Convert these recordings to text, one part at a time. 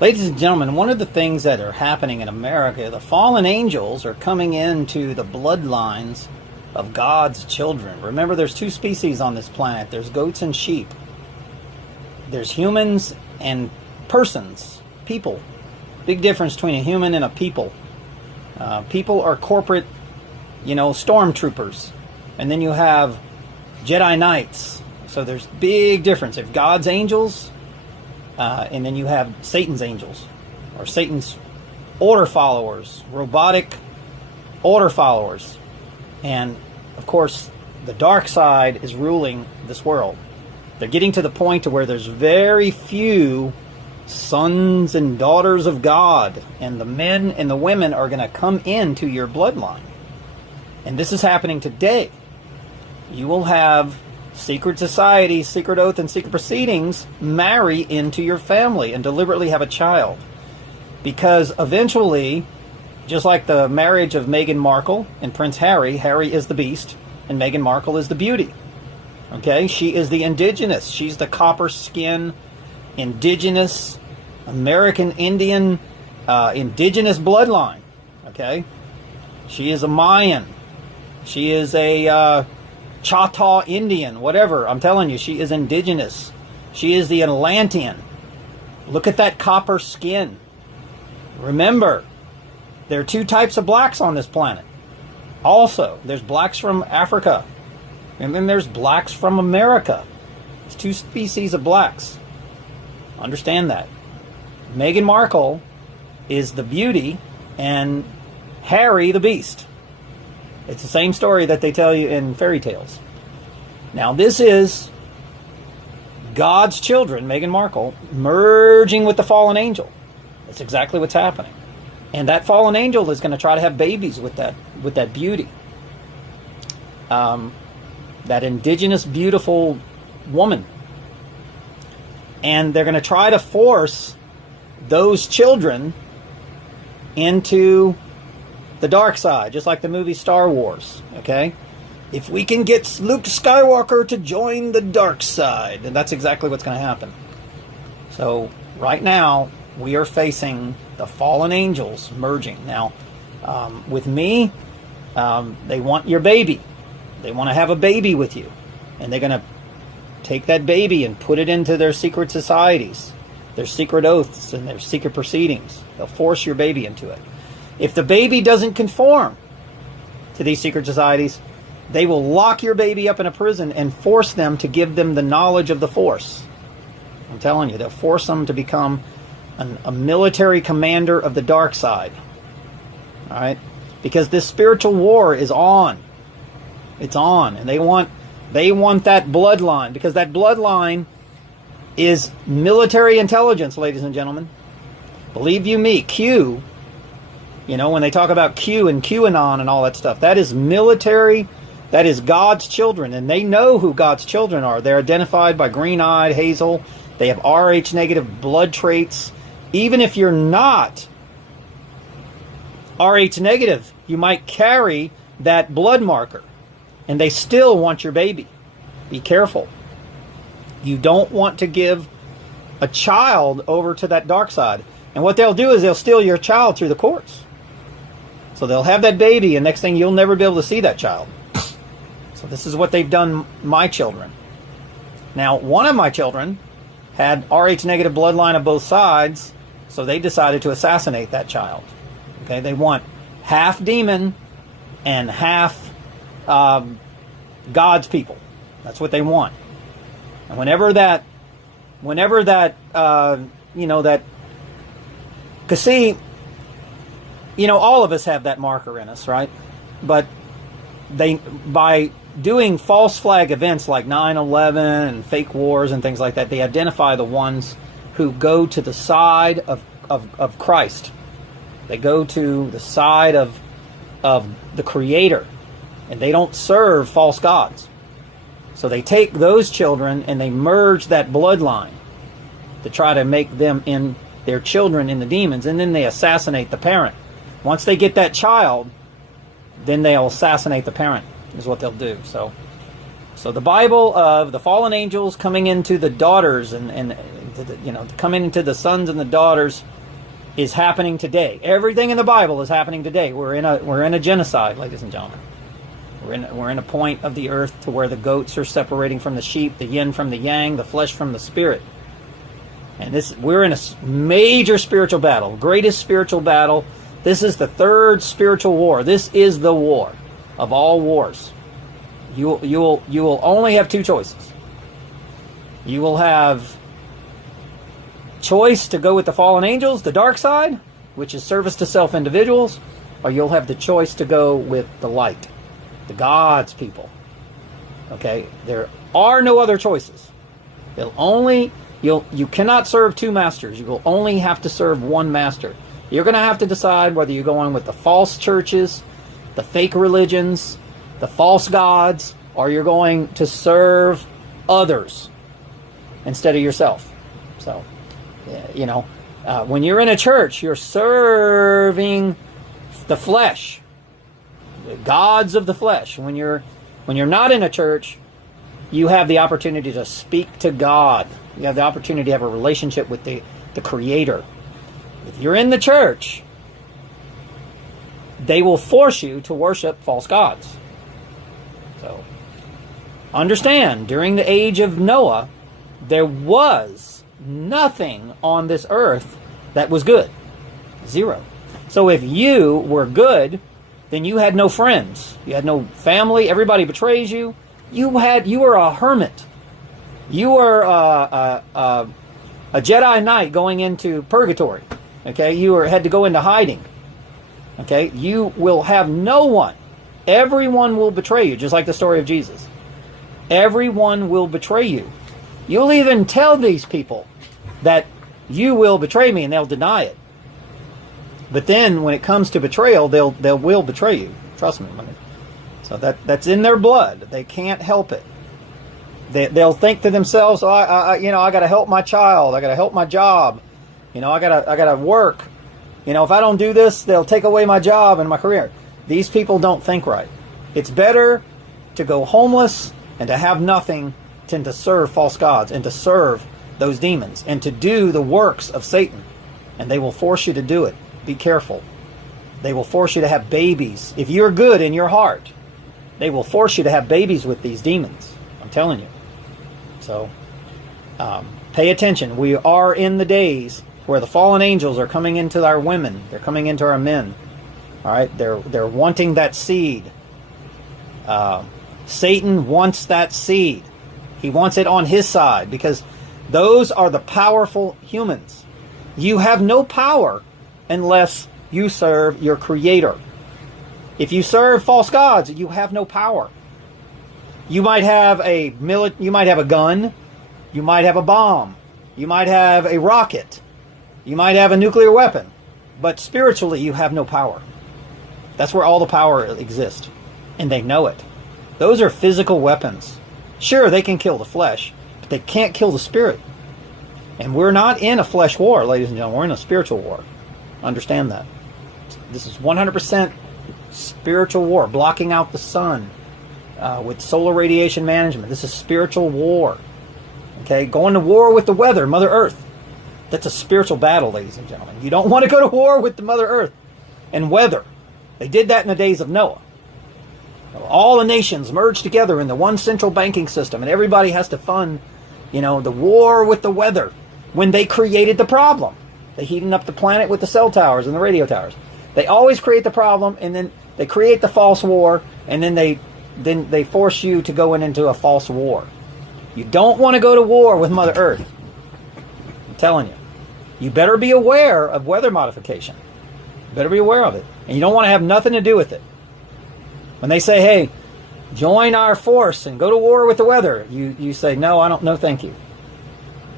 Ladies and gentlemen, one of the things that are happening in America, the fallen angels are coming into the bloodlines of God's children. Remember, there's two species on this planet. There's goats and sheep. There's humans and persons, people. Big difference between a human and a people. People are corporate, stormtroopers. And then you have Jedi Knights. So there's big difference. If God's angels, and then you have Satan's angels, or Satan's order followers, robotic order followers. And, of course, the dark side is ruling this world. They're getting to the point to where there's very few sons and daughters of God. And the men and the women are going to come into your bloodline. And this is happening today. You will have secret societies, secret oath, and secret proceedings marry into your family and deliberately have a child. Because eventually, just like the marriage of Meghan Markle and Prince Harry, Harry is the beast and Meghan Markle is the beauty. Okay? She is the indigenous. She's the copper skin, indigenous, American Indian, indigenous bloodline. Okay? She is a Mayan. She is a Choctaw Indian, whatever. I'm telling you, she is indigenous. She is the Atlantean. Look at that copper skin. Remember, there are two types of blacks on this planet. Also, there's blacks from Africa. And then there's blacks from America. There's two species of blacks. Understand that. Meghan Markle is the beauty and Harry the beast. It's the same story that they tell you in fairy tales. Now, this is God's children, Meghan Markle, merging with the fallen angel. That's exactly what's happening. And that fallen angel is going to try to have babies with that beauty. That indigenous, beautiful woman. And they're going to try to force those children into the dark side, just like the movie Star Wars, okay? If we can get Luke Skywalker to join the dark side, and that's exactly what's going to happen. So, right now, we are facing the fallen angels merging. Now, with me, they want your baby. They want to have a baby with you. And they're going to take that baby and put it into their secret societies, their secret oaths, and their secret proceedings. They'll force your baby into it. If the baby doesn't conform to these secret societies, they will lock your baby up in a prison and force them to give them the knowledge of the Force. I'm telling you, they'll force them to become a military commander of the dark side. All right? Because this spiritual war is on. It's on. And they want that bloodline. Because that bloodline is military intelligence, ladies and gentlemen. Believe you me, Q... when they talk about Q and QAnon and all that stuff, that is military, that is God's children, and they know who God's children are. They're identified by green-eyed, hazel, they have Rh-negative blood traits. Even if you're not Rh-negative, you might carry that blood marker, and they still want your baby. Be careful. You don't want to give a child over to that dark side. And what they'll do is they'll steal your child through the courts. So they'll have that baby, and next thing you'll never be able to see that child. So this is what they've done my children. Now, one of my children had Rh-negative bloodline of both sides, so they decided to assassinate that child. Okay, they want half demon and half God's people. That's what they want. And whenever that, because see, all of us have that marker in us, right? But by doing false flag events like 9/11 and fake wars and things like that, they identify the ones who go to the side of Christ. They go to the side of the Creator, and they don't serve false gods. So they take those children and they merge that bloodline to try to make them in their children in the demons, and then they assassinate the parent. Once they get that child, then they'll assassinate the parent, is what they'll do. So the Bible of the fallen angels coming into the daughters and coming into the sons and the daughters is happening today. Everything in the Bible is happening today. We're in a genocide, ladies and gentlemen. We're in a point of the earth to where the goats are separating from the sheep, the yin from the yang, the flesh from the spirit. And we're in a major spiritual battle, greatest spiritual battle. This is the third spiritual war. This is the war of all wars. You will only have two choices. You will have choice to go with the fallen angels, the dark side, which is service to self individuals, or you'll have the choice to go with the light, the God's people. Okay? There are no other choices. You cannot serve two masters. You will only have to serve one master. You're going to have to decide whether you're going with the false churches, the fake religions, the false gods, or you're going to serve others instead of yourself. So, when you're in a church, you're serving the flesh, the gods of the flesh. When you're not in a church, you have the opportunity to speak to God. You have the opportunity to have a relationship with the Creator. If you're in the church, they will force you to worship false gods. So, understand, during the age of Noah, there was nothing on this earth that was good. Zero. So if you were good, then you had no friends. You had no family. Everybody betrays you. You were a hermit. You were a Jedi Knight going into purgatory. Okay, you had to go into hiding. Okay, you will have no one. Everyone will betray you, just like the story of Jesus. Everyone will betray you. You'll even tell these people that you will betray me, and they'll deny it. But then, when it comes to betrayal, they will betray you. Trust me. So that's in their blood. They can't help it. They'll think to themselves, "Oh, I got to help my child. I got to help my job. I got to work. If I don't do this, they'll take away my job and my career." These people don't think right. It's better to go homeless and to have nothing than to serve false gods and to serve those demons and to do the works of Satan. And they will force you to do it. Be careful. They will force you to have babies. If you're good in your heart, they will force you to have babies with these demons. I'm telling you. So, pay attention. We are in the days where the fallen angels are coming into our women. They're coming into our men. All right? They're wanting that seed. Satan wants that seed. He wants it on his side because those are the powerful humans. You have no power unless you serve your Creator. If you serve false gods, you have no power. You might have a gun, you might have a bomb, you might have a rocket, you might have a nuclear weapon, but spiritually you have no power. That's where all the power exists, and they know it. Those are physical weapons. Sure, they can kill the flesh, but they can't kill the spirit. And we're not in a flesh war, ladies and gentlemen. We're in a spiritual war. Understand that. This is 100% spiritual war, blocking out the sun with solar radiation management. This is spiritual war. Okay, going to war with the weather, Mother Earth. That's a spiritual battle, ladies and gentlemen. You don't want to go to war with the Mother Earth and weather. They did that in the days of Noah. All the nations merged together in the one central banking system, and everybody has to fund, the war with the weather when they created the problem. They heating up the planet with the cell towers and the radio towers. They always create the problem, and then they create the false war, and then they force you to go into a false war. You don't want to go to war with Mother Earth. I'm telling you. You better be aware of weather modification. You better be aware of it. And you don't want to have nothing to do with it. When they say, "Hey, join our force and go to war with the weather," you say, "No, I don't. No, thank you.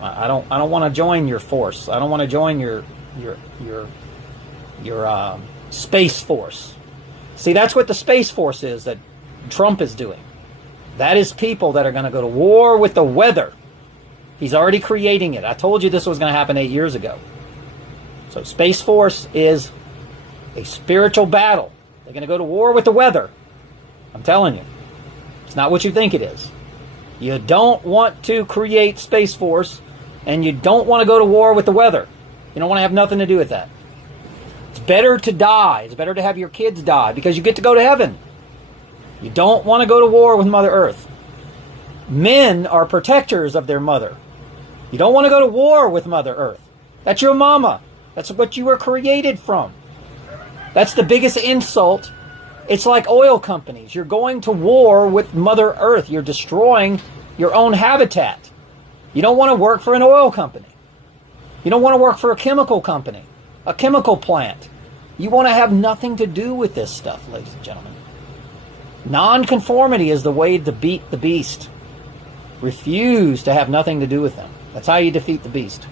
I don't want to join your force. I don't want to join your space force." See, that's what the space force is that Trump is doing. That is people that are going to go to war with the weather. He's already creating it. I told you this was going to happen 8 years ago. So Space Force is a spiritual battle. They're going to go to war with the weather. I'm telling you. It's not what you think it is. You don't want to create Space Force And you don't want to go to war with the weather. You don't want to have nothing to do with that. It's better to die. It's better to have your kids die because you get to go to heaven. You don't want to go to war with Mother Earth. Men are protectors of their mother. You don't want to go to war with Mother Earth. That's your mama. That's what you were created from. That's the biggest insult. It's like oil companies. You're going to war with Mother Earth. You're destroying your own habitat. You don't want to work for an oil company. You don't want to work for a chemical company, a chemical plant. You want to have nothing to do with this stuff, ladies and gentlemen. Non-conformity is the way to beat the beast. Refuse to have nothing to do with them. That's how you defeat the beast.